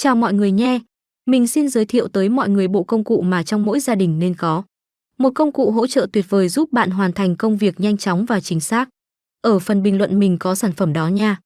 Chào mọi người nha. Mình xin giới thiệu tới mọi người bộ công cụ mà trong mỗi gia đình nên có. Một công cụ hỗ trợ tuyệt vời giúp bạn hoàn thành công việc nhanh chóng và chính xác. Ở phần bình luận mình có sản phẩm đó nha.